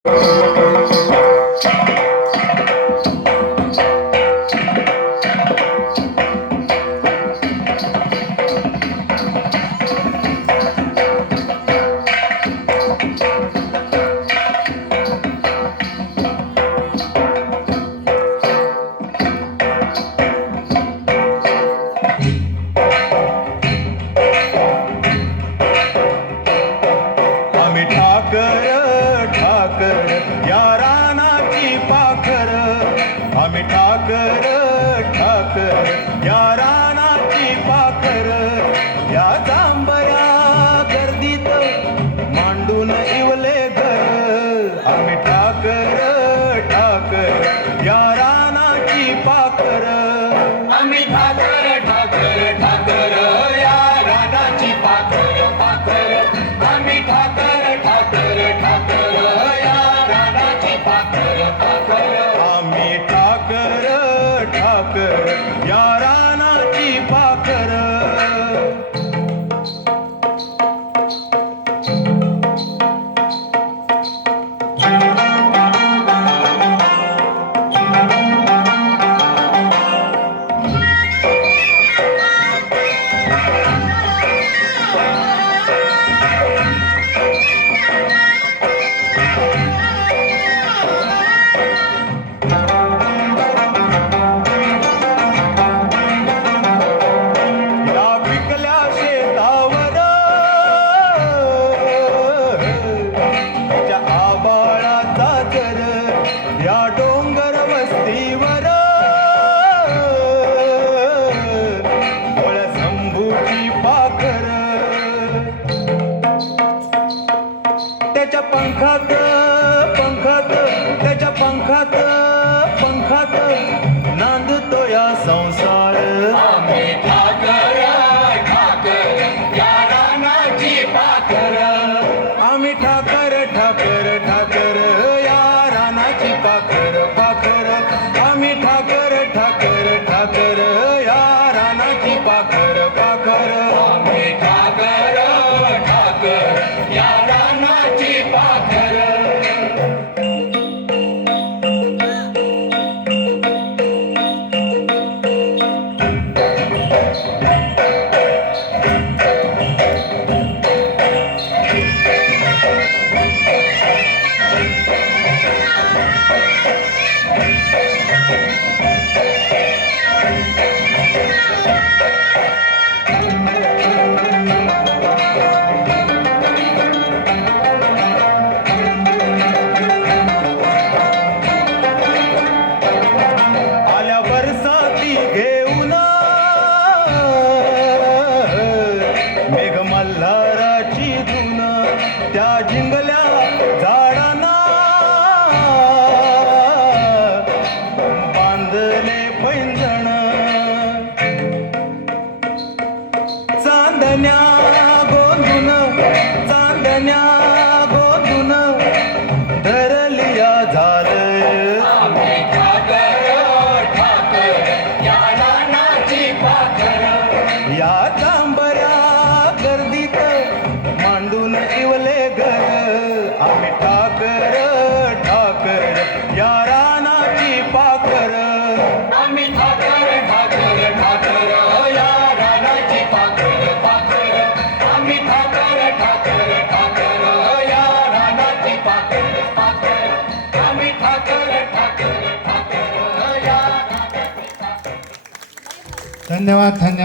आम्ही ठाकर ठाकर या रानाची पाखर, आम्ही ठाकर ठाकर या रानाची पाखर, या जांभया गर्दीत मांडून इवले घर, आम्ही ठाकर ठाकर या रानाची पाखर, आम्ही ठाकर ठाकर ठाकर या रानाची पाखर पाखर, आम्ही ठाकर ठाकर ठाकर या रानाची पाखर पाखर, आम्ही ठाकर ठाकर या रानाची पाखर. या डोंगर वस्तीवर शंभूची पाखर, त्याच्या पंखात पंखात त्याच्या पंखात पंखात नांदतो या संसार, आम्ही ठाकर ठाकर या रानाची पाखर, आम्ही ठाकर ठाकर ठाकर या रानाची पाखर पाखर, आम्ही ठाकर ठाकर ठाकर या रानाची पाखर पाखर, आम्ही ठाकर ठाकर या रानाची पाखर. आल्या बरसाती घेऊन मेघ मल्हाराची धून, त्या जिंगल्या झाडांना बांधले पैंजण, चांदण्या गोंधून चांदण्या गोंधून धरलिया झालय, आम्ही ठाकर ठाकर या रानाची पाखर, या जांभऱ्या गर्दीत मांडून इवले घर, आम्ही ठाकर ठाकर या रानाची पाखर, आम्ही ठाकर ठाकर ठाकर या रानाची पाखर पाखर, आम्ही ठाकर ठाकर ठाकर या रानाची पाखर पाखर, आम्ही ठाकर ठाकर ठाकर या रानाची पाखर. धन्यवाद धन्यवाद.